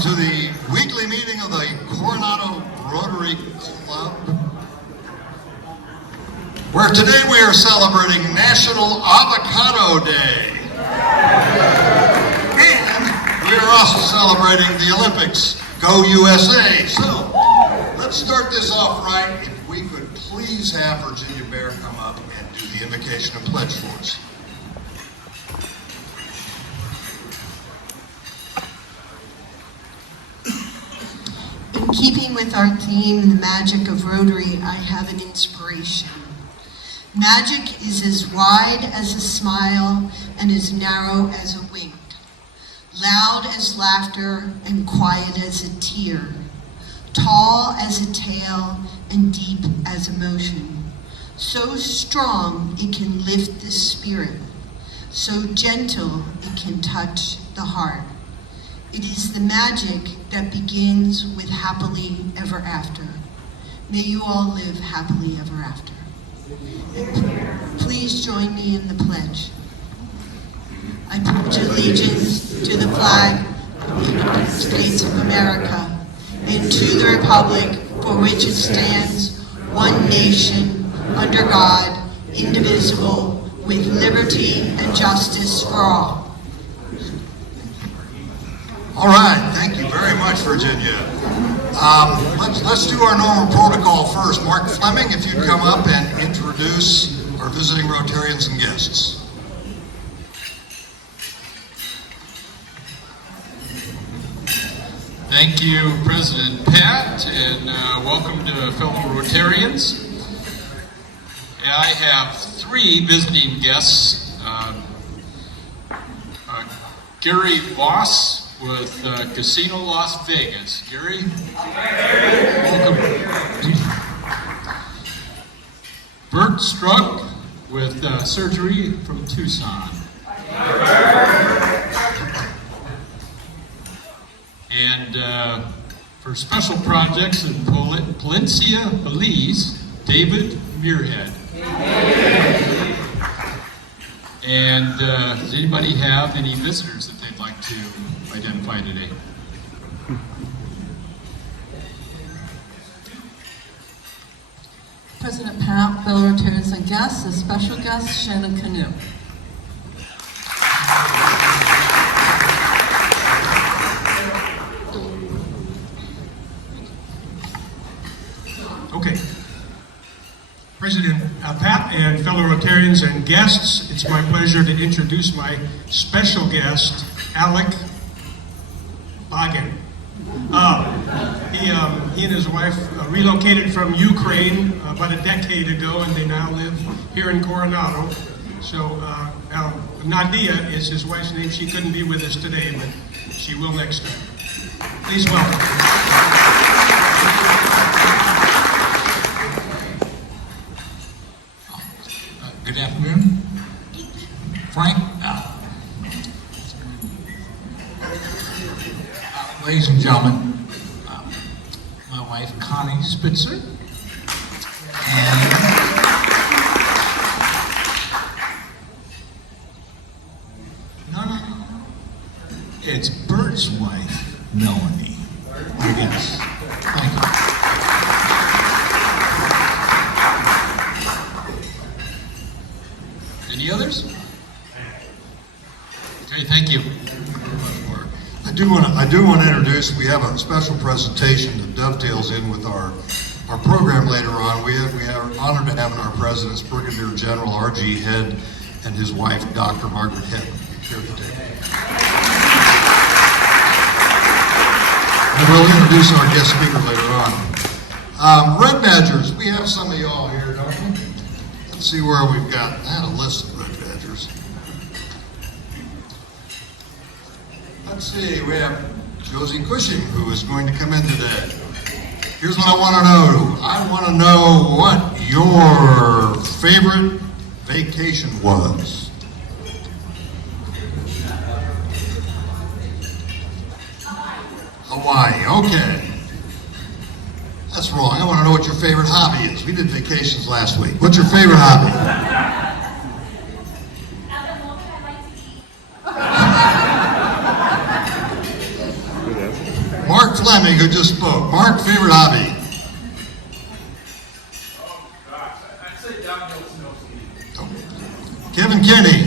welcome to the weekly meeting of the Coronado Rotary Club, where today we are celebrating National Avocado Day. And we are also celebrating the Olympics. Go USA! So, let's start this off right. If we could please have Virginia Bear come up and do the Invocation Pledge for us. In keeping with our theme, the magic of Rotary, I have an inspiration. Magic is as wide as a smile and as narrow as a wink, loud as laughter and quiet as a tear, tall as a tale and deep as emotion, so strong it can lift the spirit, so gentle it can touch the heart. It is the magic that begins with happily ever after. May you all live happily ever after. And please join me in the pledge. I pledge allegiance to the flag of the United States of America and to the republic for which it stands, one nation, under God, indivisible, with liberty and justice for all. All right, thank you very much, Virginia. Let's do our normal protocol first. Mark Fleming, if you'd come up and introduce our visiting Rotarians and guests. Thank you, President Pat, and welcome to fellow Rotarians. I have three visiting guests. Gary Voss with Casino Las Vegas. Gary? Welcome. Bert Struck with surgery from Tucson. And for special projects in Palencia, Belize, David Muirhead. And does anybody have any visitors that they'd like to identify today? President Pat, fellow Rotarians and guests, a special guest, Shannon Canoe. Okay. President Pat and fellow Rotarians and guests, it's my pleasure to introduce my special guest, Alec Bagan. He and his wife relocated from Ukraine about a decade ago, and they now live here in Coronado. So now Nadia is his wife's name. She couldn't be with us today, but she will next time. Please welcome. Good afternoon. Frank, ladies and gentlemen, my wife Connie Spitzer, and no, it's Bert's wife, Melanie. Yes, thank you. Any others? Okay, thank you. I do want to introduce, we have a special presentation that dovetails in with our program later on. We are honored to have our presidents, Brigadier General R.G. Head and his wife, Dr. Margaret Head, here today. And we'll introduce our guest speaker later on. Red Badgers, we have some of y'all here, don't we? Let's see where we've got. I had a list of Red Badgers. Let's see, we have Josie Cushing, who is going to come in today. Here's what I want to know. I want to know what your favorite vacation was. Hawaii, okay. That's wrong. I want to know what your favorite hobby is. We did vacations last week. What's your favorite hobby? At the moment, I like to eat. Fleming, who just spoke. Mark, favorite hobby? Kevin Kinney.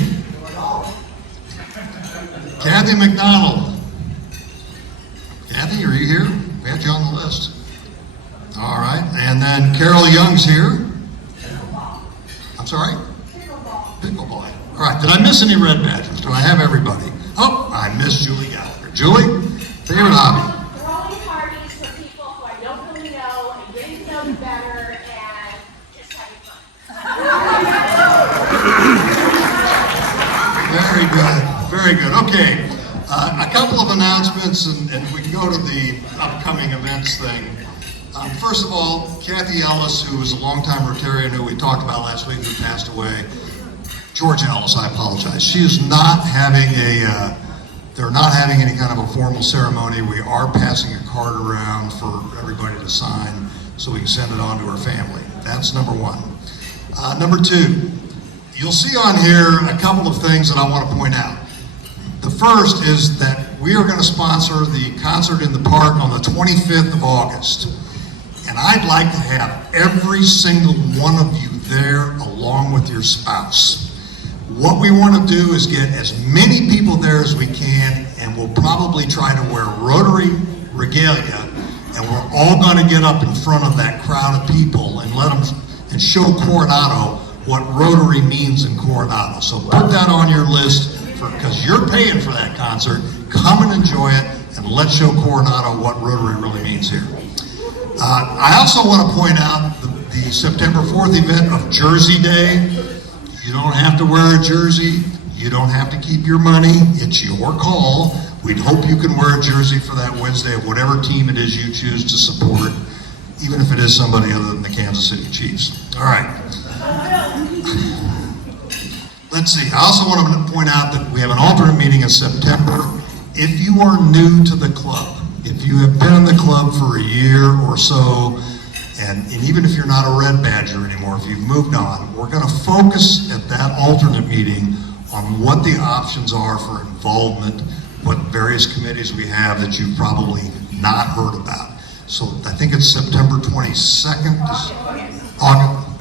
Kathy McDonald. Kathy, are you here? We had you on the list. All right, and then Carol Young's here. I'm sorry? Pickleball. All right, did I miss any red badgers? Do I have everybody? Oh, I missed Julie Gallagher. Julie, favorite hobby? Throwing parties for people who I don't really know and getting to know them better and just having fun. Very good, very good. Okay, a couple of announcements, and we can go to the upcoming events thing. First of all, Kathy Ellis, who was a longtime Rotarian who we talked about last week, who passed away. George Ellis, I apologize. She is not having they're not having any kind of a formal ceremony. We are passing a card around for everybody to sign so we can send it on to her family. That's number one. Number two, you'll see on here a couple of things that I want to point out. The first is that we are going to sponsor the concert in the park on the 25th of August. And I'd like to have every single one of you there along with your spouse. What we want to do is get as many people there as we can, and we'll probably try to wear Rotary regalia, and we're all going to get up in front of that crowd of people and let them and show Coronado what Rotary means in Coronado. So put that on your list, because you're paying for that concert. Come and enjoy it, and let's show Coronado what Rotary really means here. I also want to point out the September 4th event of Jersey Day. You don't have to wear a jersey. You don't have to keep your money. It's your call. We'd hope you can wear a jersey for that Wednesday of whatever team it is you choose to support, even if it is somebody other than the Kansas City Chiefs. All right. Let's see. I also want to point out that we have an alternate meeting in September. If you are new to the club, if you have been in the club for a year or so, and even if you're not a red badger anymore, if you've moved on, we're going to focus at that alternate meeting on what the options are for involvement, what various committees we have that you've probably not heard about. So I think it's September 22nd. August.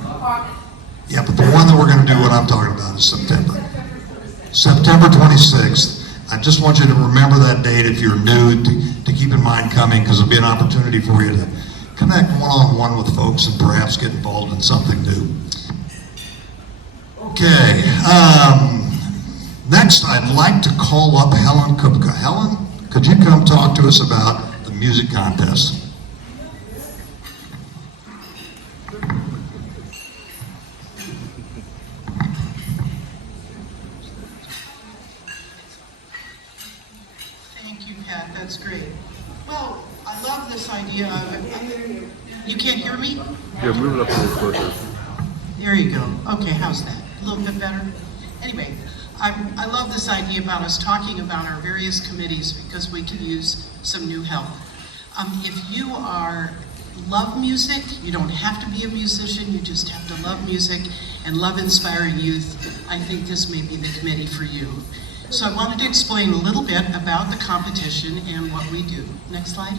Yeah, but the one that we're going to do what I'm talking about is September 26th. I just want you to remember that date if you're new, to keep in mind coming, because it'll be an opportunity for you to connect one-on-one with folks and perhaps get involved in something new. Okay, next I'd like to call up Helen Kupka. Helen, could you come talk to us about the music contest? Thank you, Pat. That's great. Well, I love this idea of it. You can't hear me? Yeah, move it up a little closer. There you go. Okay, how's that? A little bit better? Anyway, I love this idea about us talking about our various committees because we can use some new help. If you love music, you don't have to be a musician, you just have to love music and love inspiring youth. I think this may be the committee for you. So I wanted to explain a little bit about the competition and what we do. Next slide.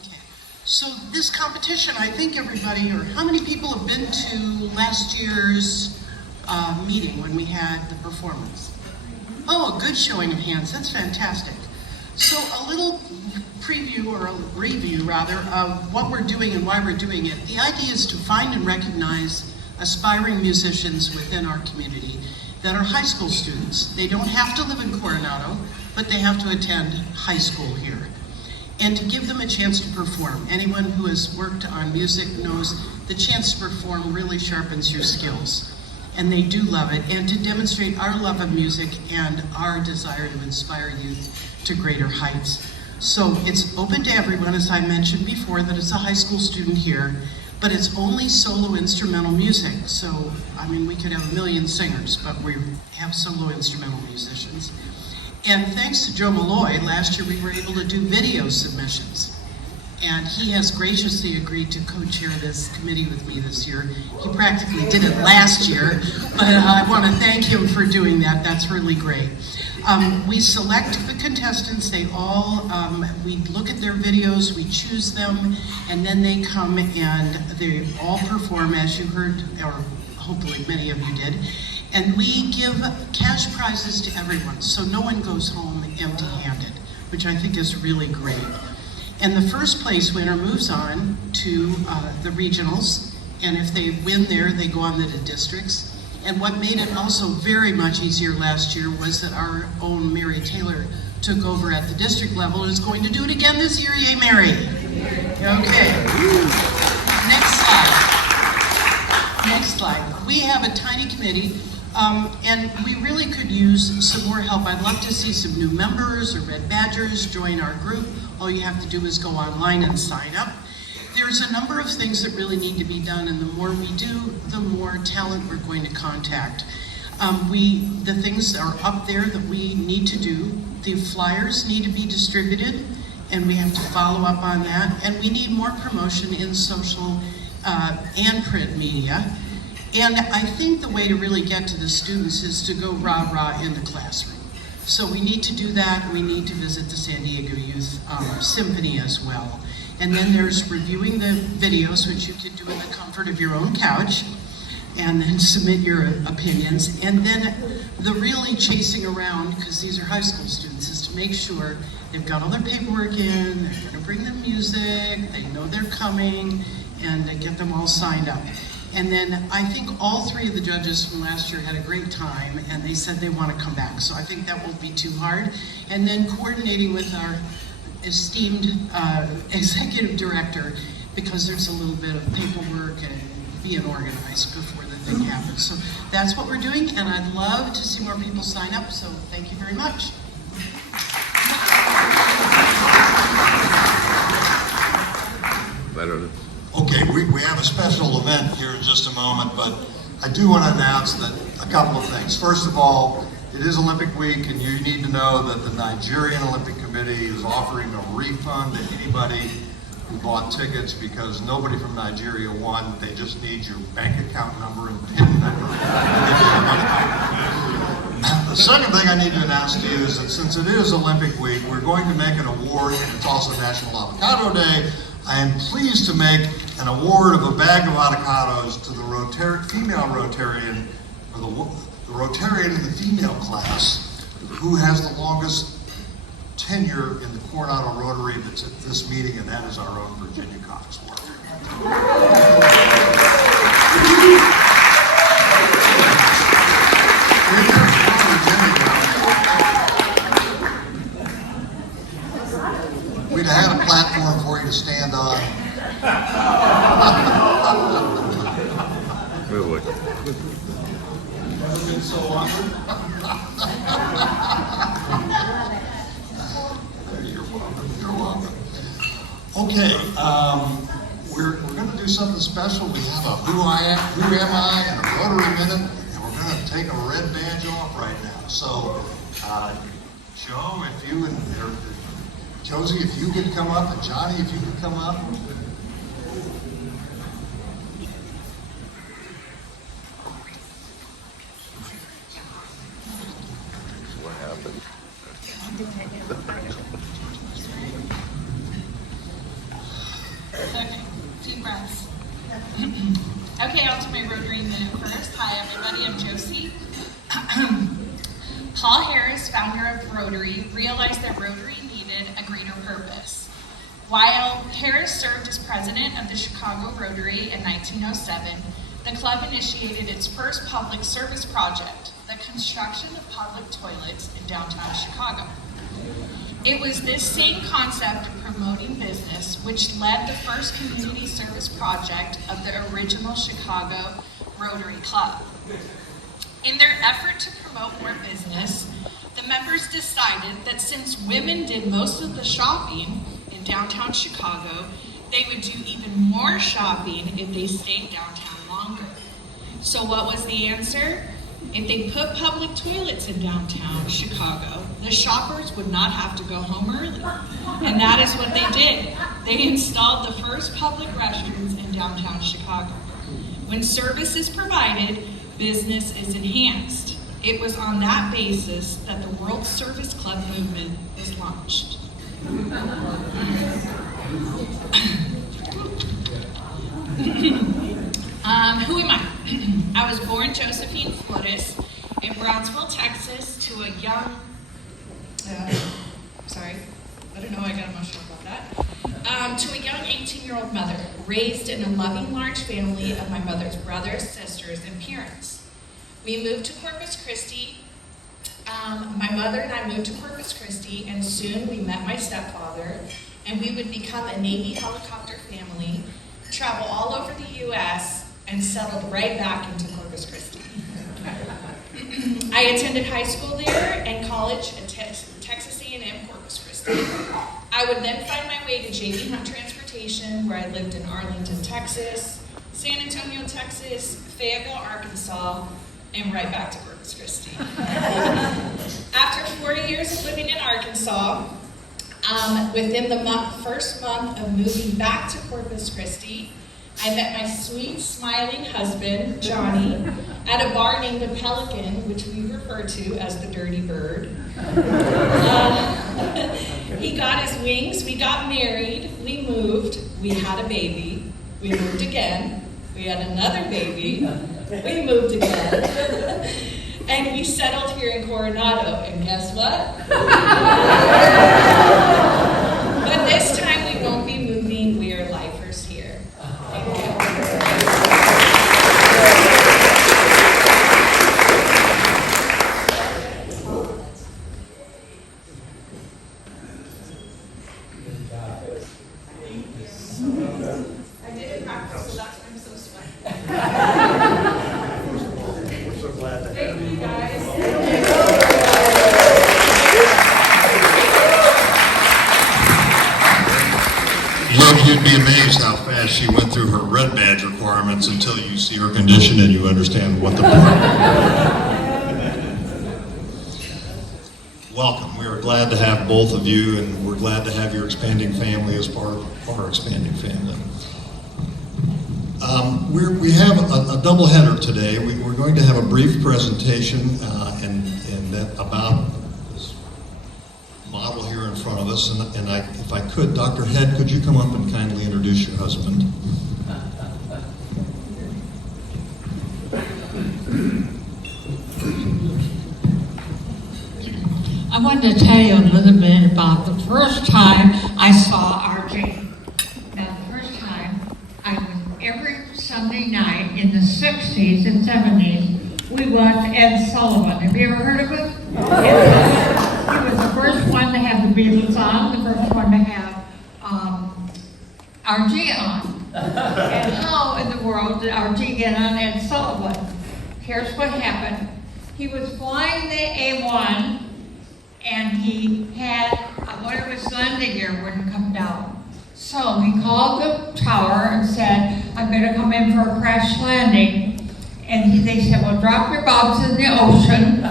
Okay. So this competition, I think everybody, or how many people have been to last year's meeting when we had the performance? Oh, a good showing of hands. That's fantastic. So a little preview, or a review rather, of what we're doing and why we're doing it. The idea is to find and recognize aspiring musicians within our community that are high school students. They don't have to live in Coronado, but they have to attend high school here. And to give them a chance to perform. Anyone who has worked on music knows the chance to perform really sharpens your skills. And they do love it. And to demonstrate our love of music and our desire to inspire youth to greater heights. So it's open to everyone, as I mentioned before, that it's a high school student here, but it's only solo instrumental music. So, I mean, we could have a million singers, but we have solo instrumental musicians. And thanks to Joe Melloy, last year we were able to do video submissions. And he has graciously agreed to co-chair this committee with me this year. He practically did it last year, but I want to thank him for doing that. That's really great. We select the contestants, they all, we look at their videos, we choose them, and then they come and they all perform, as you heard, or hopefully many of you did. And we give cash prizes to everyone, so no one goes home empty-handed, which I think is really great. And the first place winner moves on to the regionals, and if they win there, they go on to the districts. And what made it also very much easier last year was that our own Mary Taylor took over at the district level and is going to do it again this year. Yay, Mary! Okay. Next slide. Next slide. We have a tiny committee, and we really could use some more help. I'd love to see some new members or Red Badgers join our group. All you have to do is go online and sign up. There's a number of things that really need to be done, and the more we do, the more talent we're going to contact. The things are up there that we need to do. The flyers need to be distributed, and we have to follow up on that. And we need more promotion in social and print media. And I think the way to really get to the students is to go rah-rah in the classroom. So we need to do that. We need to visit the San Diego Youth Symphony as well. And then there's reviewing the videos, which you can do in the comfort of your own couch, and then submit your opinions. And then the really chasing around, because these are high school students, is to make sure they've got all their paperwork in, they're gonna bring their music, they know they're coming, and get them all signed up. And then I think all three of the judges from last year had a great time, and they said they want to come back. So I think that won't be too hard. And then coordinating with our esteemed executive director, because there's a little bit of paperwork and being organized before the thing happens. So that's what we're doing, and I'd love to see more people sign up, so thank you very much. Okay, we have a special event here in just a moment, but I do want to announce that a couple of things. First of all, it is Olympic week, and you need to know that the Nigerian Olympic Committee is offering a refund to anybody who bought tickets because nobody from Nigeria won. They just need your bank account number and PIN number. The second thing I need to announce to you is that since it is Olympic week, we're going to make an award, and it's also National Avocado Day. I am pleased to make an award of a bag of avocados to the female Rotarian, or the Rotarian in the female class, who has the longest tenure in the Coronado Rotary that's at this meeting, and that is our own Virginia Coxworth. We'd have had a platform for you to stand on. Really? So honored. You're welcome. You're welcome. Okay, we're going to do something special. We have a Who Am I, and a Rotary Minute, and we're going to take a red badge off right now. So, Joe, if you and Josie, if you could come up, and Johnny, if you could come up. What happened? Okay, deep breaths. Okay, on to my Rotary Minute first. Hi everybody, I'm Josie. Paul Harris, founder of Rotary, realized that Rotary needed a greater purpose. While Harris served as president of the Chicago Rotary in 1907, the club initiated its first public service project, the construction of public toilets in downtown Chicago. It was this same concept of promoting business which led the first community service project of the original Chicago Rotary Club. In their effort to promote more business, the members decided that since women did most of the shopping in downtown Chicago, they would do even more shopping if they stayed downtown longer. So what was the answer? If they put public toilets in downtown Chicago, the shoppers would not have to go home early. And that is what they did. They installed the first public restrooms in downtown Chicago. When service is provided, business is enhanced. It was on that basis that the World Service Club movement was launched. Who am I? I was born Josephine Flores in Brownsville, Texas, to a young, I don't know why I got emotional about that. To a young 18-year-old mother, raised in a loving, large family of my mother's brothers, sisters, and parents. We moved to Corpus Christi. My mother and I moved to Corpus Christi, and soon we met my stepfather, and we would become a Navy helicopter family, travel all over the U.S., and settled right back into Corpus Christi. I attended high school there and college at Texas A&M Corpus Christi. I would then find my way to J.B. Hunt Transportation, where I lived in Arlington, Texas, San Antonio, Texas, Fayetteville, Arkansas, and right back to Corpus Christi. After 4 years of living in Arkansas, within the first month of moving back to Corpus Christi, I met my sweet, smiling husband, Johnny, at a bar named the Pelican, which we refer to as the Dirty Bird. He got his wings, we got married, we moved, we had a baby, we moved again, we had another baby, we moved again, and we settled here in Coronado, and guess what? But this time we won't be moving, we are lifers here. Thank you. I did it practice, so that's why I'm so sweaty. We're so glad to have you. Thank you, guys. You'd be amazed how fast she went through her red badge requirements until you see her condition and you understand what the problem is. Welcome. We are glad to have both of you, and we're glad to have your expanding family as part of our expanding family. We have a double header today. We're going to have a brief presentation about this model here in front of us. And if I could, Dr. Head, could you come up and kindly introduce your husband? I wanted to tell you a little bit about the first time I saw RJ. Now, the first time, every Sunday night in the 60s and 70s, we watched Ed Sullivan. Have you ever heard of him? He was the first one to have the Beatles on, the first one to have RG on. And how in the world did RG get on Ed Sullivan? Here's what happened. He was flying the A1, and he had one of his landing gear wouldn't come down. So he called the tower and said, I'm going to come in for a crash landing. And they said, well, drop your box in the ocean,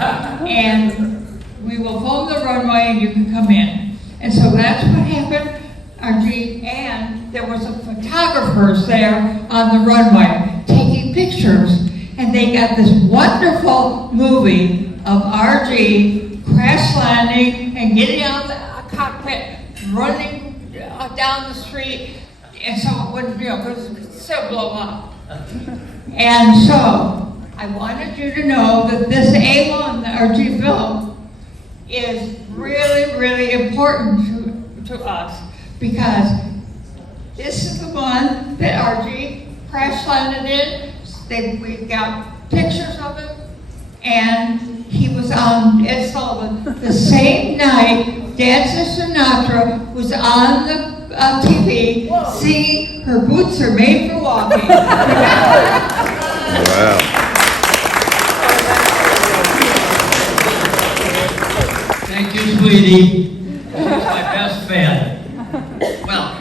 and we will foam the runway and you can come in. And so that's what happened, RG, and there was a photographers there on the runway taking pictures. And they got this wonderful movie of RG crash landing and getting out of the cockpit, running down the street, and so it wouldn't, because it could still blow up. And so I wanted you to know that this A1, the RG film, is really, really important to us, because this is the one that RG crash landed in. We got pictures of it, and he was on Ed Sullivan. The same night, Dancer Sinatra was on the TV singing Her Boots Are Made for Walking. Wow. Thank you, sweetie. She's my best fan. Well,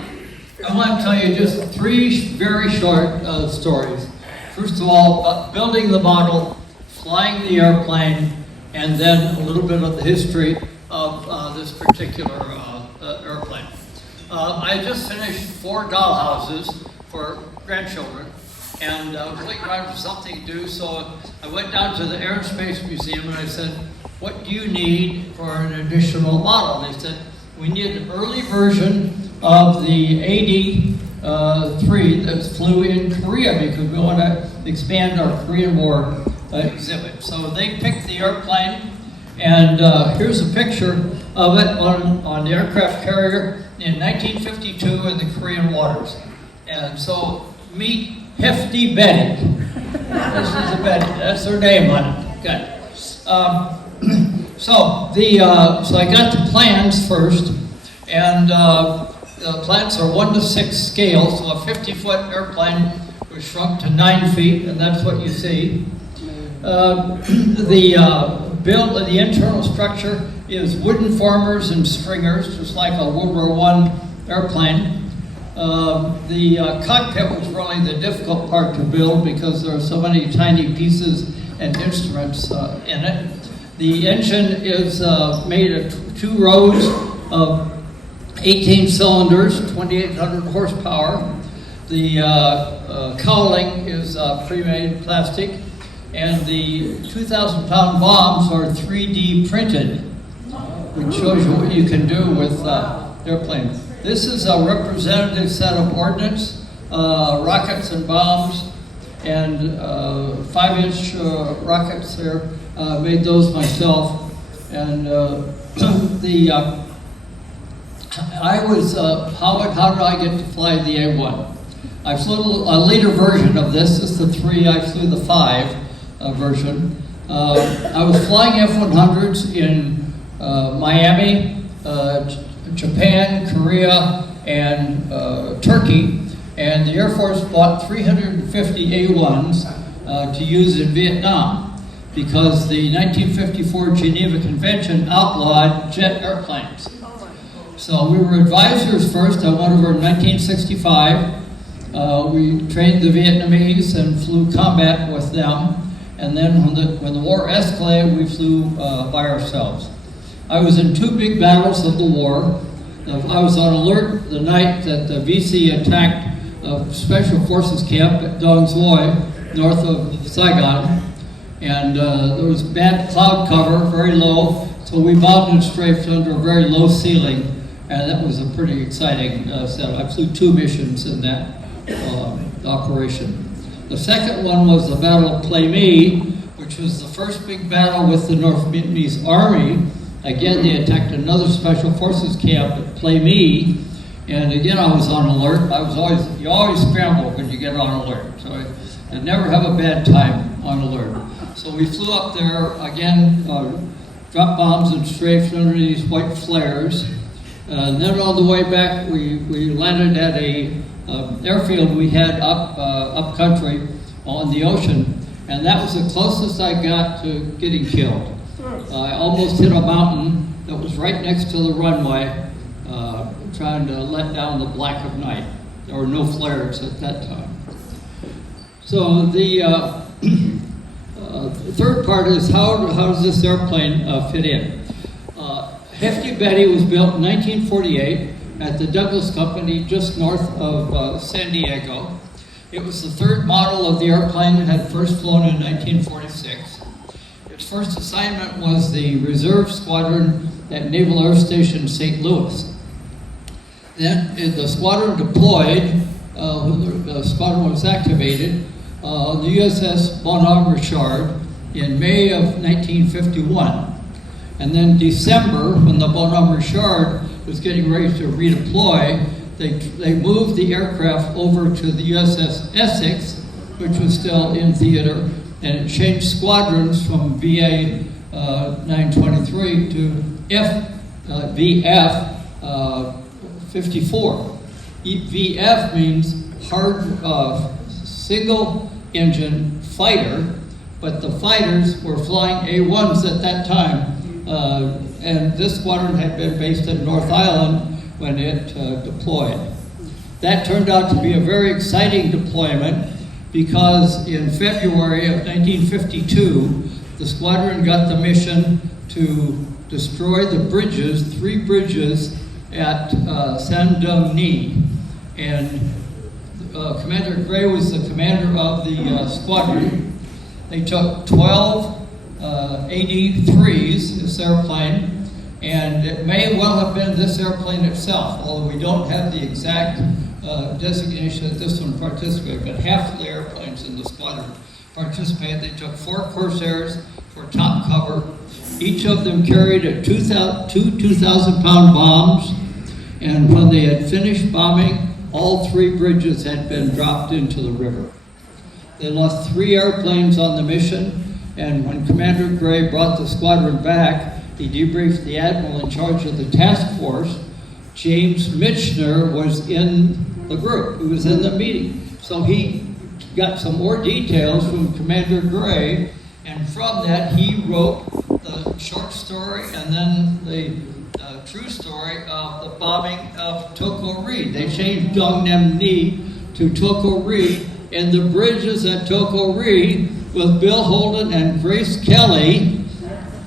I want to tell you just three very short stories. First of all, building the model, flying the airplane, and then a little bit of the history of this particular airplane. I just finished 4 dollhouses for grandchildren, and I was looking around for something to do, so I went down to the Air and Space Museum and I said, what do you need for an additional model? And they said, we need an early version of the AD-3 that flew in Korea because we want to expand our Korean War exhibit. So they picked the airplane, and here's a picture of it on the aircraft carrier in 1952 in the Korean waters. And so meet Hefty Betty. This is a Betty. That's her name on it. Good. So I got the plans first, and the plans are 1 to 6 scale. So a 50-foot airplane was shrunk to 9 feet, and that's what you see. The internal structure is wooden formers and stringers, just like a World War I airplane. The cockpit was really the difficult part to build because there are so many tiny pieces and instruments in it. The engine is made of 2 rows of 18 cylinders, 2,800 horsepower. The cowling is pre-made plastic, and the 2,000-pound bombs are 3D printed, which shows you what you can do with airplanes. This is a representative set of ordnance, rockets and bombs, and 5-inch rockets there. Made those myself, and how did I get to fly the A1? I flew a later version of this. This is the 3. I flew the 5 version. I was flying F-100s in Miami, Japan, Korea, and Turkey, and the Air Force bought 350 A1s to use in Vietnam because the 1954 Geneva Convention outlawed jet airplanes. So we were advisors first. I went over in 1965. We trained the Vietnamese and flew combat with them. And then when the war escalated, we flew by ourselves. I was in 2 big battles of the war. I was on alert the night that the VC attacked a Special Forces camp at Dong Xoai, north of Saigon. And there was bad cloud cover, very low, so we bombed and strafed under a very low ceiling, and that was a pretty exciting setup. I flew 2 missions in that operation. The second one was the Battle of Plei Mi, which was the first big battle with the North Vietnamese Army. Again, they attacked another Special Forces camp at Plei Mi, and again I was on alert. You always scramble when you get on alert, so I never have a bad time on alert. So we flew up there, again, dropped bombs and strafed under these white flares. And then on the way back, we landed at a airfield we had up country on the ocean, and that was the closest I got to getting killed. I almost hit a mountain that was right next to the runway, trying to let down the black of night. There were no flares at that time. So the third part is how does this airplane fit in? Hefty Betty was built in 1948 at the Douglas Company just north of San Diego. It was the 3rd model of the airplane that had first flown in 1946. Its first assignment was the reserve squadron at Naval Air Station St. Louis. Then the squadron deployed, when the squadron was activated, the USS Bonhomme Richard in May of 1951. And then December, when the Bonhomme Richard was getting ready to redeploy, they moved the aircraft over to the USS Essex, which was still in theater, and it changed squadrons from VA 923 to VF 54. VF means hard single engine fighter, but the fighters were flying A1s at that time. And this squadron had been based in North Island when it deployed. That turned out to be a very exciting deployment because in February of 1952, the squadron got the mission to destroy the bridges, 3 bridges at Saint-Denis. And Commander Gray was the commander of the squadron. They took 12 AD-3s, this airplane, and it may well have been this airplane itself, although we don't have the exact designation that this one participated, but half of the airplanes in the squadron participated. They took 4 Corsairs for top cover. Each of them carried two 2,000-pound bombs, and when they had finished bombing, all 3 bridges had been dropped into the river. They lost 3 airplanes on the mission, and when Commander Gray brought the squadron back, he debriefed the admiral in charge of the task force. James Michener was in the group, he was in the meeting. So he got some more details from Commander Gray, and from that he wrote the short story and then the true story of the bombing of Toko Reed. They changed Dong Nam Ni to Toko Reed, and the bridges at Toko Reed with Bill Holden and Grace Kelly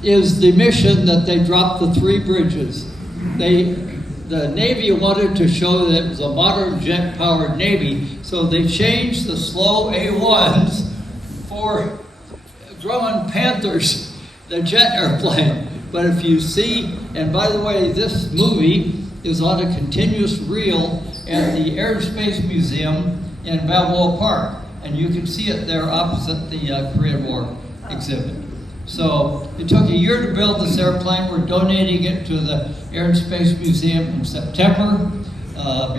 is the mission that they dropped the 3 bridges. The Navy wanted to show that it was a modern jet-powered Navy, so they changed the slow A-1s for Grumman Panthers, the jet airplane. But if you see, and by the way, this movie is on a continuous reel at the Air and Space Museum in Balboa Park, and you can see it there opposite the Korean War exhibit. So it took a year to build this airplane. We're donating it to the Air and Space Museum in September.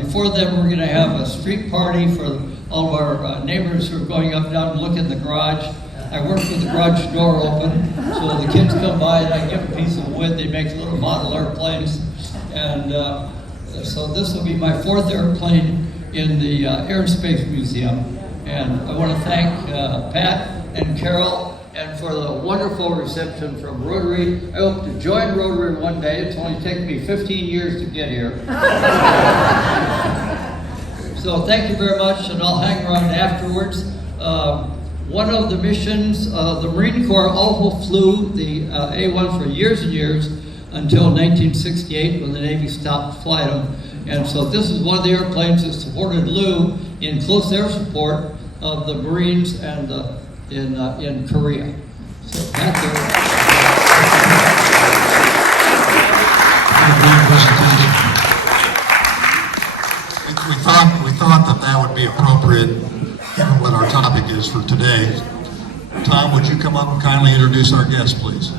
Before then, we're going to have a street party for all of our neighbors who are going up and down and look in the garage. I work with the garage door open, so the kids come by and I give them a piece of wood. They make little model airplanes. And so this will be my 4th airplane in the Air and Space Museum. And I want to thank Pat and Carol and for the wonderful reception from Rotary. I hope to join Rotary one day. It's only taken me 15 years to get here. So thank you very much, and I'll hang around afterwards. One of the missions, the Marine Corps also flew the A-1 for years and years until 1968 when the Navy stopped flying them. And so this is one of the airplanes that supported Lou in close air support of the Marines and in Korea. So that's it. We thought that would be appropriate given what our topic is for today. Tom, would you come up and kindly introduce our guest, please?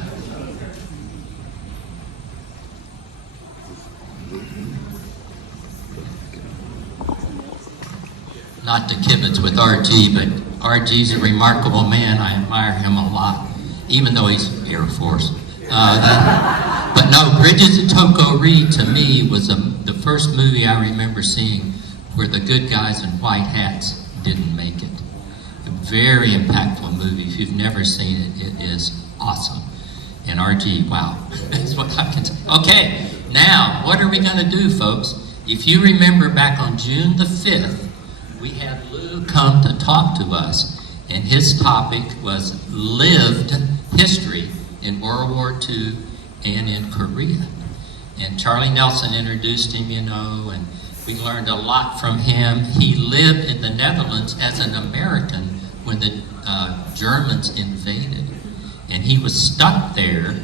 Not to kibitz with RG, but RG's a remarkable man. I admire him a lot, even though he's Air Force. But no, Bridges of Toko Reed to me was the first movie I remember seeing where the good guys in white hats didn't make it. A very impactful movie. If you've never seen it, it is awesome. And RG, wow, that's what I can say. Okay, now, what are we going to do, folks? If you remember back on June the 5th, we had Lou come to talk to us, and his topic was lived history in World War II and in Korea. And Charlie Nelson introduced him, you know, and we learned a lot from him. He lived in the Netherlands as an American when the Germans invaded. And he was stuck there,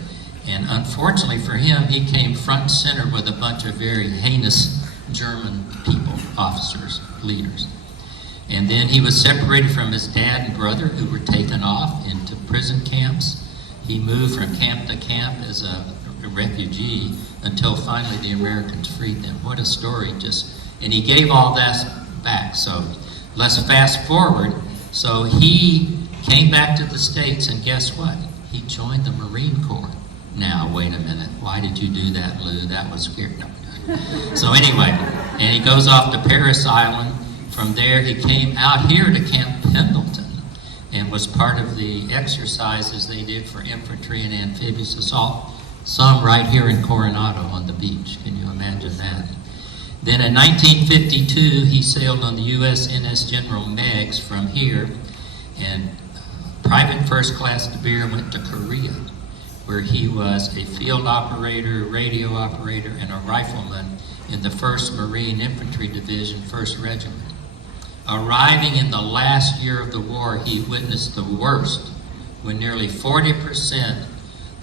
and unfortunately for him, he came front and center with a bunch of very heinous German people, officers, leaders. And then he was separated from his dad and brother, who were taken off into prison camps. He moved from camp to camp as a refugee until finally the Americans freed them. What a story, and he gave all that back. So let's fast forward. So he came back to the States, and guess what? He joined the Marine Corps. Now, wait a minute. Why did you do that, Lou? That was weird. No. So anyway, and he goes off to Paris Island. From there, he came out here to Camp Pendleton and was part of the exercises they did for infantry and amphibious assault, some right here in Coronado on the beach. Can you imagine that? Then in 1952, he sailed on the USNS General Meigs from here, and Private First Class DeBeer went to Korea, where he was a field operator, radio operator, and a rifleman in the 1st Marine Infantry Division, 1st Regiment. Arriving in the last year of the war, he witnessed the worst, when nearly 40%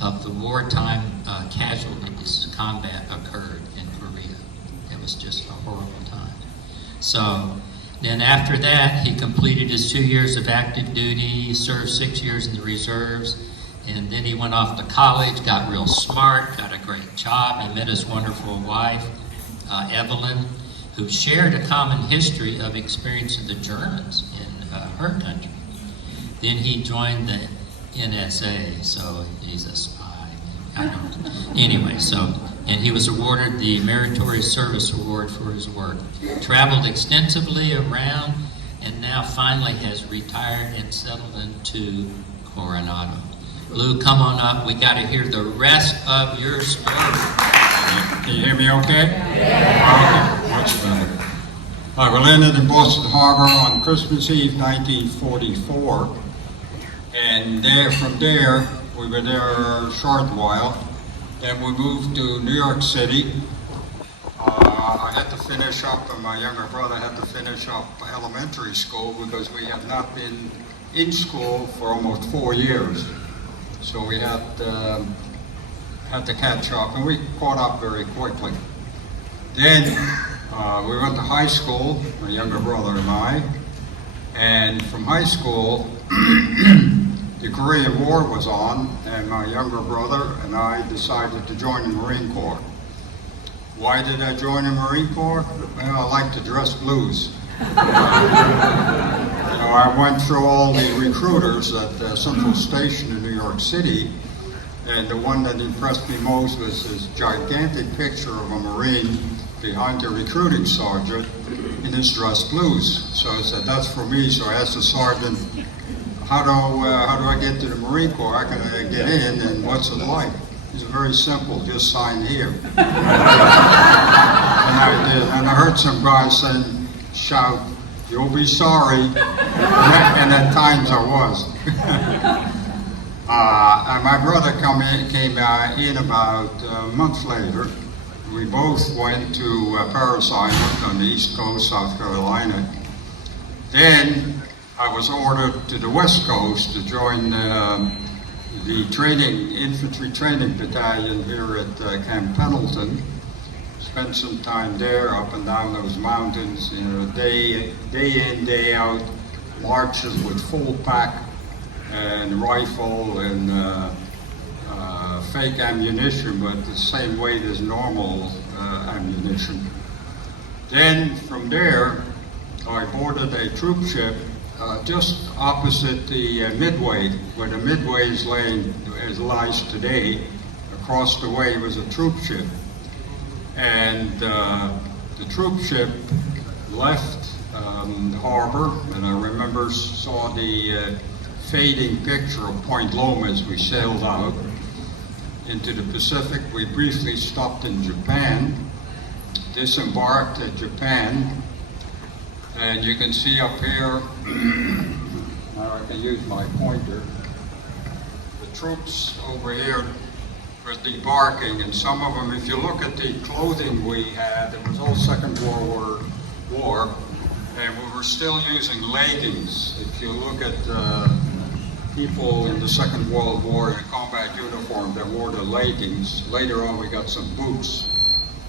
of the wartime casualties combat occurred in Korea. It was just a horrible time. So then after that, he completed his 2 years of active duty, served 6 years in the reserves, and then he went off to college, got real smart, got a great job. He met his wonderful wife, Evelyn, who shared a common history of experiencing the Germans in her country. Then he joined the NSA, so he's a spy. I don't know. Anyway, and he was awarded the Meritorious Service Award for his work. Traveled extensively around, and now finally has retired and settled into Coronado. Lou, come on up. We got to hear the rest of your story. Can you hear me okay? Yeah. Okay, much better. We landed in Boston Harbor on Christmas Eve, 1944. And from there, we were there a short while. Then we moved to New York City. I had to finish up, and my younger brother had to finish up elementary school because we had not been in school for almost 4 years. So we had to catch up, and we caught up very quickly. Then we went to high school, my younger brother and I, and from high school, the Korean War was on, and my younger brother and I decided to join the Marine Corps. Why did I join the Marine Corps? Well, I like to dress blues. I went through all the recruiters at Central Station in New York City, and the one that impressed me most was this gigantic picture of a Marine behind the recruiting sergeant in his dress blues. So I said, that's for me. So I asked the sergeant, how do I get to the Marine Corps? How can I get in, and what's it like? It's very simple, just sign here. And I did, and I heard some guys shout, you'll be sorry, and at times I was. And my brother came in about a month later. We both went to Paris Island on the East Coast, South Carolina. Then I was ordered to the West Coast to join the infantry training battalion here at Camp Pendleton. Spent some time there, up and down those mountains, day in, day out, marches with full pack and rifle and fake ammunition, but the same weight as normal ammunition. Then from there, I boarded a troop ship just opposite the Midway, where the Midway lies today. Across the way was a troop ship. And the troop ship left the harbor, and I remember saw the fading picture of Point Loma as we sailed out into the Pacific. We briefly stopped in Japan, disembarked at Japan, and you can see up here, now I can use my pointer, the troops over here were debarking, and some of them, if you look at the clothing we had, it was all Second World War, and we were still using leggings. If you look at people in the Second World War in a combat uniform that wore the leggings, later on we got some boots.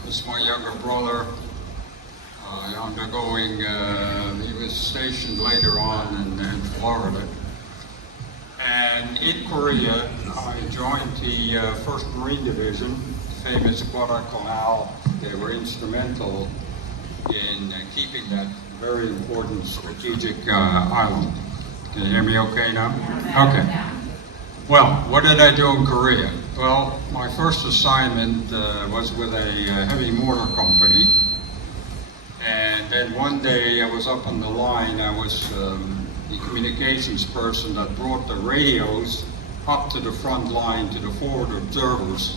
This is my younger brother undergoing, he was stationed later on in Florida. And in Korea, I joined the 1st Marine Division, famous Guadalcanal. They were instrumental in keeping that very important strategic island. Can you hear me okay now? Okay. Well, what did I do in Korea? Well, my first assignment was with a heavy mortar company. And then one day I was up on the line. I was the communications person that brought the radios up to the front line to the forward observers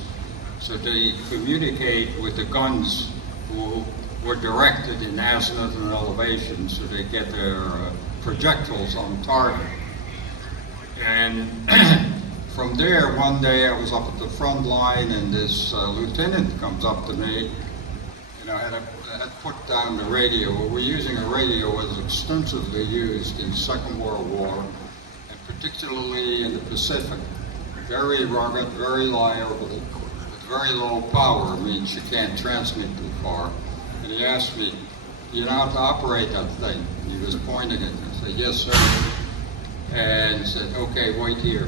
so they communicate with the guns who were directed in azimuth and elevation so they get their projectiles on target. And from there, one day I was up at the front line and this lieutenant comes up to me, and I had had put down the radio. Well, we're using a radio that was extensively used in the Second World War, and particularly in the Pacific. Very rugged, very liable, with very low power. Means you can't transmit too far. And he asked me, "Do you know how to operate that thing?" He was pointing it. I said, "Yes, sir." And he said, "Okay, wait here."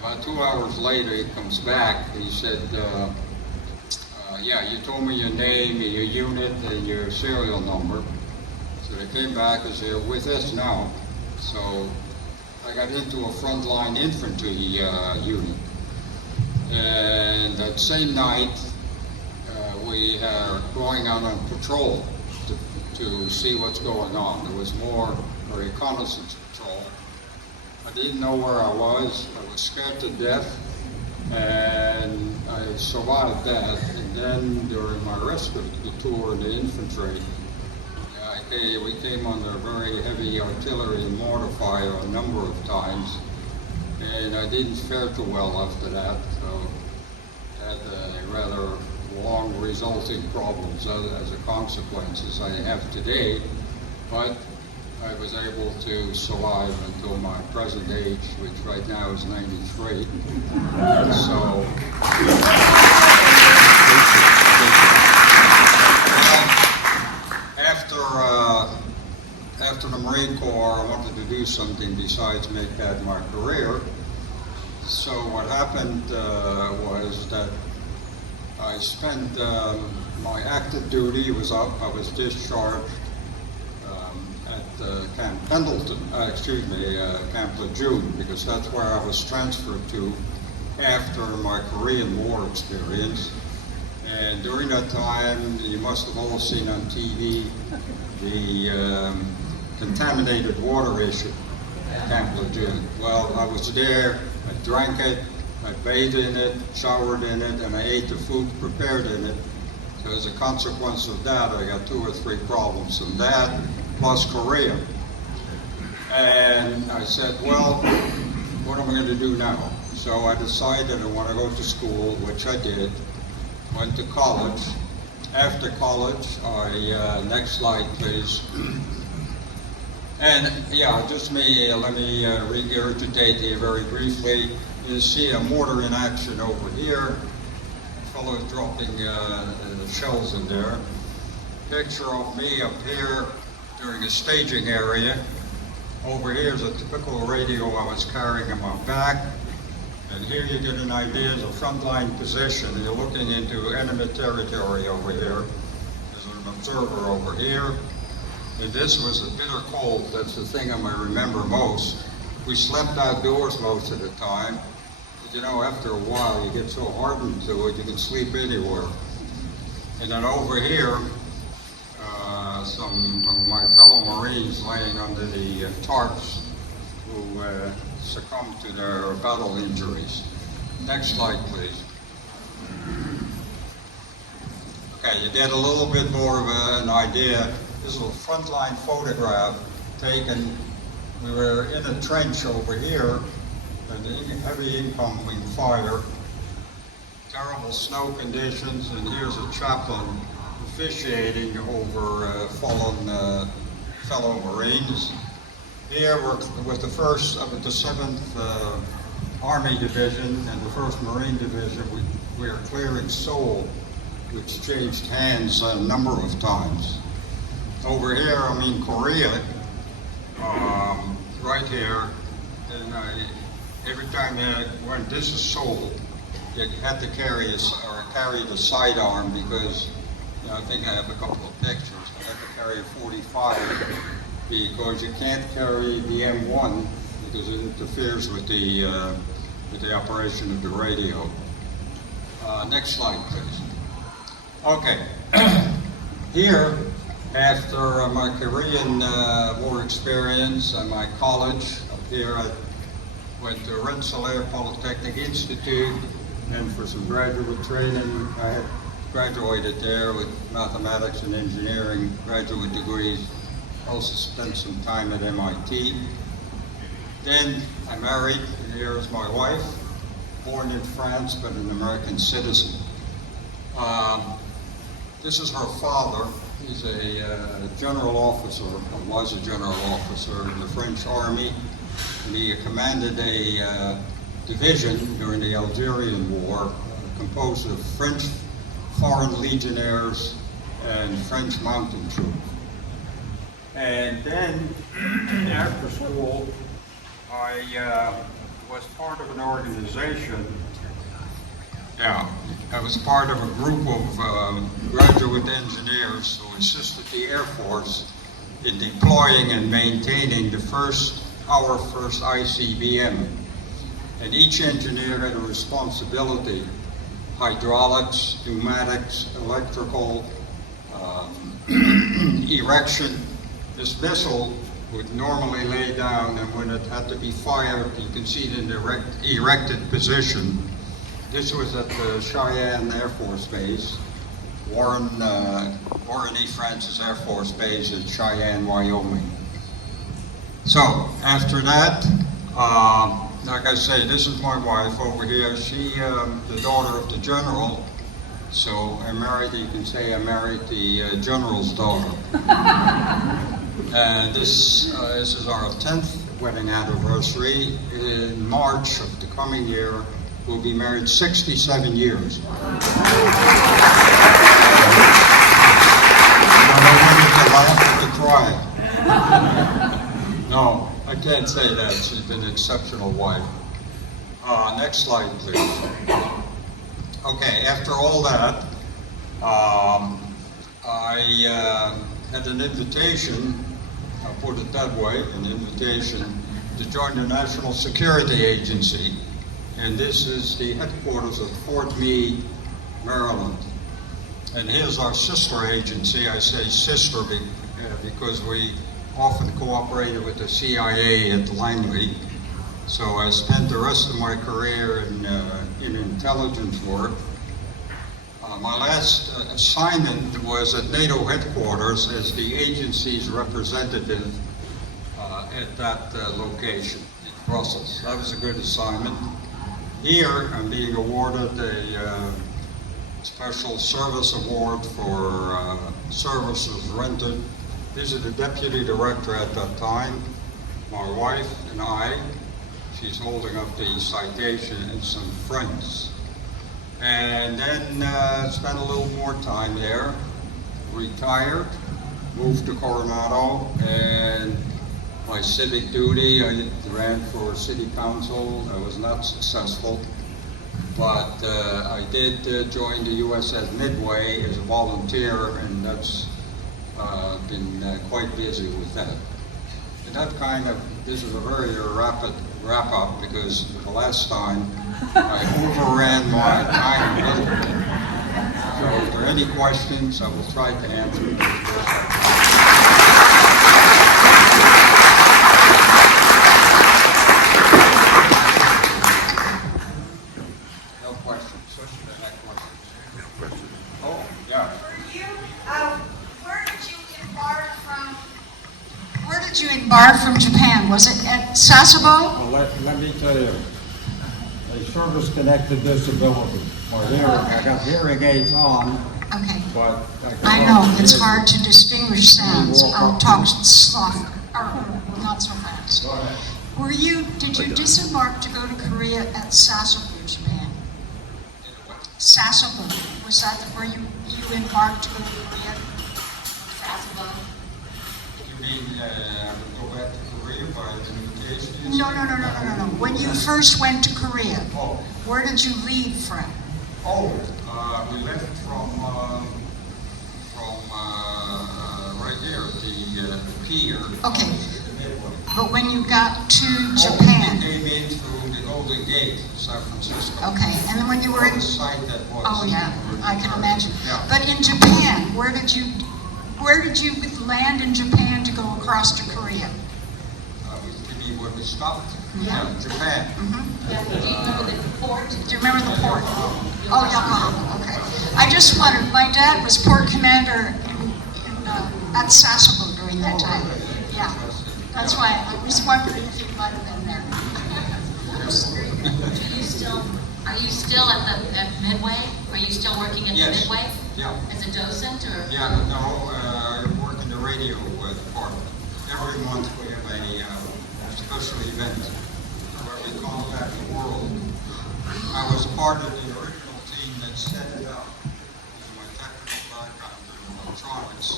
About 2 hours later, he comes back. He said, "Yeah, you told me your name, your unit, and your serial number." So they came back and said, "You're with us now." So I got into a frontline infantry unit. And that same night, we are going out on patrol to see what's going on. There was more a reconnaissance patrol. I didn't know where I was. I was scared to death, and I survived that. And then during my rest of the tour in the infantry, we came under very heavy artillery and mortar fire a number of times, and I didn't fare too well after that. So had rather long resulting problems as a consequence as I have today, but I was able to survive until my present age, which right now is 93. So, after the Marine Corps, I wanted to do something besides make that my career. So what happened was that I spent my active duty was up. I was discharged at Camp Pendleton, Camp Lejeune, because that's where I was transferred to after my Korean War experience. And during that time, you must have all seen on TV the contaminated water issue at Camp Lejeune. Well, I was there, I drank it, I bathed in it, showered in it, and I ate the food prepared in it. So as a consequence of that, I got 2 or 3 problems from that, plus Korea. And I said, well, what am I going to do now? So I decided I want to go to school, which I did. Went to college. After college, next slide, please. And yeah, let me regurgitate here very briefly. You see a mortar in action over here. Fellow dropping shells in there. Picture of me up here during a staging area. Over here is a typical radio I was carrying in my back. And here you get an idea of the frontline position. You're looking into enemy territory over here. There's an observer over here. And this was a bitter cold. That's the thing I remember most. We slept outdoors most of the time. But, you know, after a while, you get so hardened to it, you can sleep anywhere. And then over here, some of my fellow Marines laying under the tarps who succumbed to their battle injuries. Next slide, please. Okay, you get a little bit more of an idea. This is a frontline photograph taken. We were in a trench over here, and heavy incoming fire, terrible snow conditions, and here's a chaplain officiating over fallen fellow Marines. Here we're with the 7th Army Division and the 1st Marine Division. We are clearing Seoul, which changed hands a number of times. Over here, Korea, right here, and every time this is Seoul, you had to carry the sidearm because, I think I have a couple of pictures. I had to carry a 45 because you can't carry the M1 because it interferes with the operation of the radio. Next slide, please. Okay, here, after my Korean War experience and my college, up here I went to Rensselaer Polytechnic Institute, and for some graduate training, I had graduated there with mathematics and engineering graduate degrees. Also spent some time at MIT. Then I married, and here is my wife, born in France but an American citizen. This is her father. He's a general officer, or was a general officer in the French army. And he commanded a division during the Algerian War, composed of French foreign legionnaires and French mountain troops. And then after school, I was part of an organization. Yeah, I was part of a group of graduate engineers who assisted the Air Force in deploying and maintaining our first ICBM. And each engineer had a responsibility: hydraulics, pneumatics, electrical, erection. This missile would normally lay down, and when it had to be fired, you can see it in the erected position. This was at the Cheyenne Air Force Base, Warren E. Francis Air Force Base in Cheyenne, Wyoming. So after that, like I say, this is my wife over here. She, the daughter of the general. So I married, you can say I married the general's daughter. And this is our 10th wedding anniversary. In March of the coming year, we'll be married 67 years. I wanted to laugh or to cry. No, I can't say that. She's been an exceptional wife. Next slide, please. Okay, after all that, I had an invitation, I'll put it that way, an invitation to join the National Security Agency. And this is the headquarters of Fort Meade, Maryland. And here's our sister agency. I say sister because we often cooperated with the CIA at Langley. So I spent the rest of my career in intelligence work. My last assignment was at NATO headquarters as the agency's representative at that location in Brussels. That was a good assignment. Here, I'm being awarded a special service award for services rendered. This is the deputy director at that time, my wife and I. She's holding up the citation, and some friends. And then spent a little more time there, retired, moved to Coronado, and my civic duty, I ran for city council. I was not successful, but I did join the USS Midway as a volunteer, and that's been quite busy with that. And that this is a very rapid wrap-up, because the last time I overran my time a little bit. So if there are any questions, I will try to answer them. No questions. Oh, yeah. Where did you embark from Japan? Was it at Sasebo? Well, let me tell you, a service-connected disability. I got hearing aids on, Okay. but I know, it's hard to distinguish sounds. I'll talk soft, or not so fast. Did you disembark to go to Korea at Sasebo, Japan? Sasebo, was that where you embarked to go to Korea? Sasebo? You mean go back to Korea by invitation? No. When you first went to Korea, where did you leave from? We left from right there at the pier. Okay. But when you got to Japan. We came in through the Golden Gate, San Francisco. Okay, and then when you were in. The site that was. Oh yeah, I can imagine. Yeah. But in Japan, where did you land in Japan to go across to Korea? You mean where we stopped? Yeah. Japan. Do you remember the port? Do you remember the port? Oh, Yokohama. Okay. I just wondered. My dad was port commander at Sasebo during that time. Yeah. That's why I was wondering if you might have been there. Are you still at Midway? Are you still working at the Midway? Yeah. As a docent or? Yeah, no, I work in the radio department. Every month we have a special event where we contact the world. I was part of the original team that set it up. My technical background in electronics.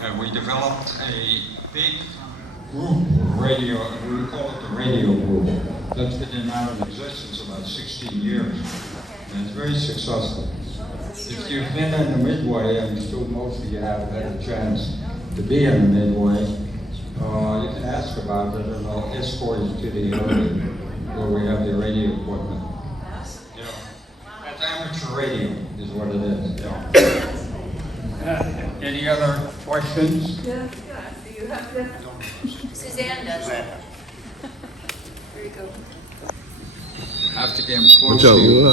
And we developed a big group of radio, we call it the radio group. That's been out of existence about 16 years. And it's very successful. If you've been in the Midway, I'm sure most of you have had a chance to be in the Midway, you can ask about it and I'll escort you to the area where we have the radio equipment. You know, that's amateur radio is what it is. Yeah. Any other questions? Yes, do you have this? Suzanne does. There you go. Have to get close to you.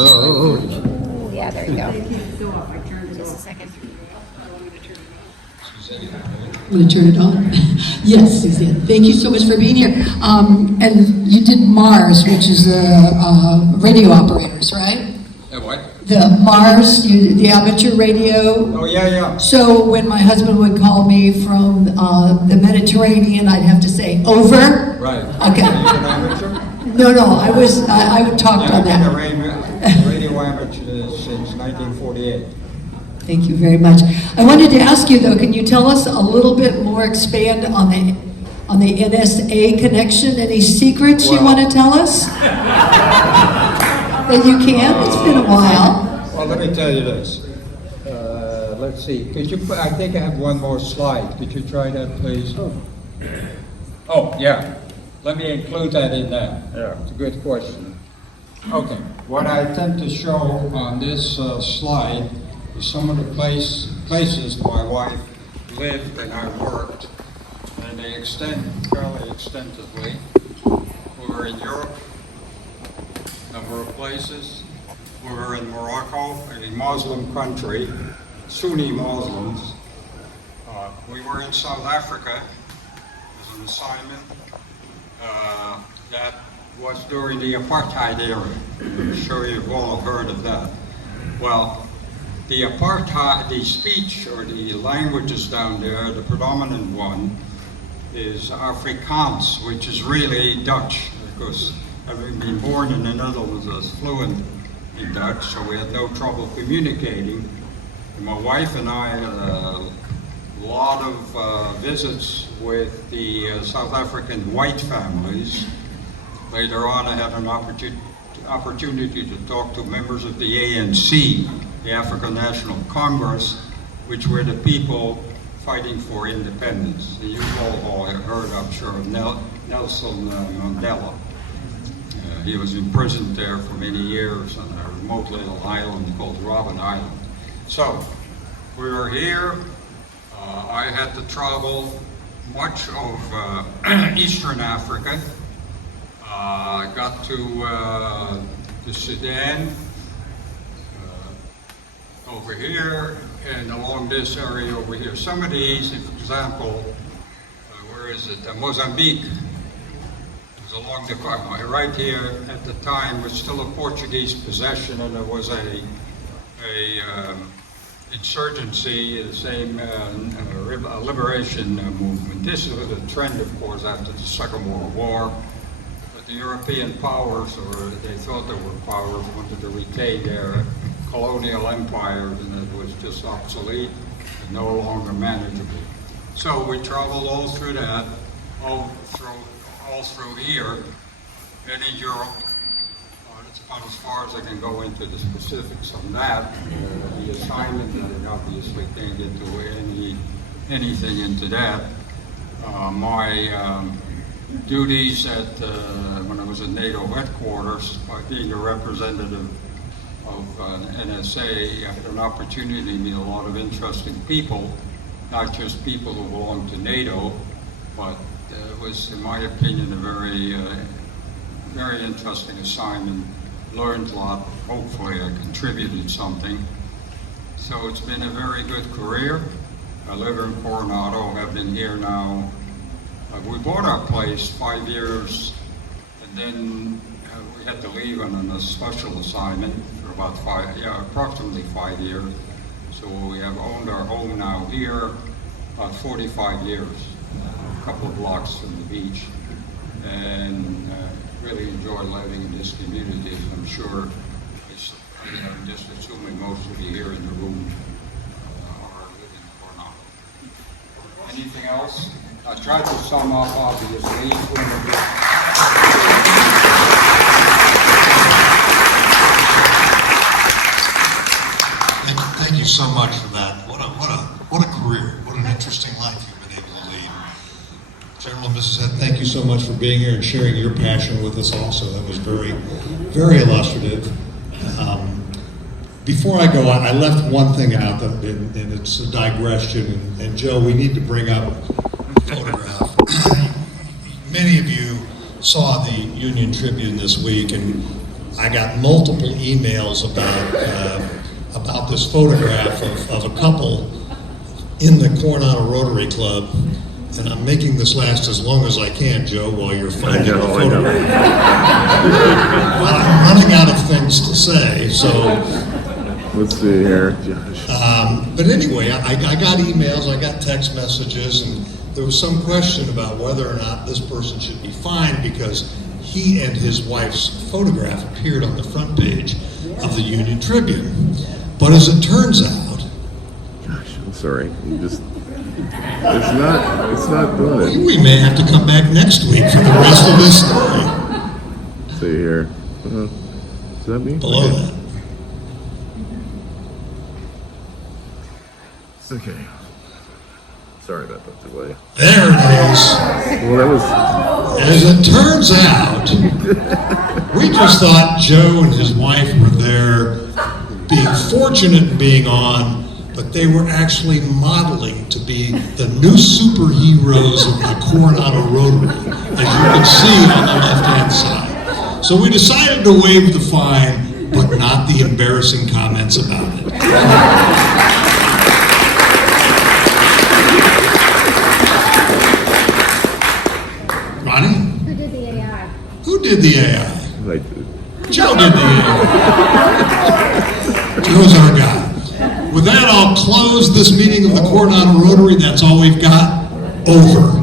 Yeah, there you go. Just a second. I'm going to turn it on. Yes, Suzanne. Thank you so much for being here. And you did Mars, which is the radio operators, right? What? The Mars, the amateur radio. Oh, yeah. So when my husband would call me from the Mediterranean, I'd have to say, over. Right. Okay. Are you an amateur? No, I talked on that. I've been a radio amateur since 1948. Thank you very much. I wanted to ask you though, can you tell us a little bit more, expand on the NSA connection? Any secrets you want to tell us? That you can? It's been a while. Well, let me tell you this. Let's see. Could you I think I have one more slide. Could you try that, please? Oh, yeah. Let me include that in that. Yeah, it's a good question. Okay. What I tend to show on this slide is some of the places my wife lived and I worked, and they extend fairly extensively. We were in Europe, a number of places. We were in Morocco, a Muslim country, Sunni Muslims. We were in South Africa as an assignment. That was during the apartheid era. I'm sure you've all heard of that. Well, the apartheid, the speech or the languages down there, the predominant one is Afrikaans, which is really Dutch. Because having been born in the Netherlands, I was fluent in Dutch, so we had no trouble communicating. And my wife and I had a lot of visits with the South African white families. Later on, I had an opportunity to talk to members of the ANC, the African National Congress, which were the people fighting for independence. You've all heard, I'm sure, of Nelson Mandela. He was imprisoned there for many years on a remote little island called Robben Island. So, we were here. I had to travel much of Eastern Africa. I got to the Sudan, over here, and along this area over here. Some of these, for example, where is it? Mozambique. It was along the right here at the time was still a Portuguese possession, and there was a insurgency, the same liberation movement. This was a trend, of course, after the Second World War. But the European powers, or they thought they were powers, wanted to retain their colonial empires, and it was just obsolete and no longer manageable. So we traveled all through that, all through here, and in Europe. That's about as far as I can go into the specifics on that. The assignment, I obviously can't get into anything into that. My duties at when I was at NATO headquarters, by being a representative of NSA, I had an opportunity to meet a lot of interesting people, not just people who belong to NATO, but it was, in my opinion, a very interesting assignment. Learned a lot. Hopefully I contributed something. So it's been a very good career. I live in Coronado. I've been here now. We bought our place 5 years, and then we we had to leave on a special assignment for about approximately 5 years. So we have owned our home now here about 45 years, a couple of blocks from the beach, and really enjoy living in this community. I'm sure, I'm just assuming most of you here in the room are living in Coronado. Anything else? I tried to sum up, obviously. Thank you so much for that. What a career. What an interesting life you've been able to lead. General and Mrs. Head, thank you so much for being here and sharing your passion with us also. That was very, very illustrative. Before I go, I left one thing out, and it's a digression. And Joe, we need to bring up a photograph. Many of you saw the Union Tribune this week, and I got multiple emails about this photograph of a couple in the Coronado Rotary Club. And I'm making this last as long as I can, Joe, while you're finding the photograph. Well, I'm running out of things to say, so. Let's see here, Josh. But anyway, I got emails, I got text messages, and there was some question about whether or not this person should be fined because he and his wife's photograph appeared on the front page of the Union Tribune. But as it turns out, Gosh, I'm sorry. It's not doing it. We may have to come back next week for the rest of this story. Let's see here. Is that me? Below that. Okay. Sorry about that delay. There it is. Well, that was. As it turns out, we just thought Joe and his wife were there being fortunate in being on, but they were actually modeling to be the new superheroes of the Coronado Rotary, as you can see on the left-hand side. So we decided to waive the fine, but not the embarrassing comments about it. Ronnie? Who did the AI? Who did the AI? I did. Joe did the AI. Joe's our guy. With that, I'll close this meeting of the Coronado Rotary. That's all we've got. Over.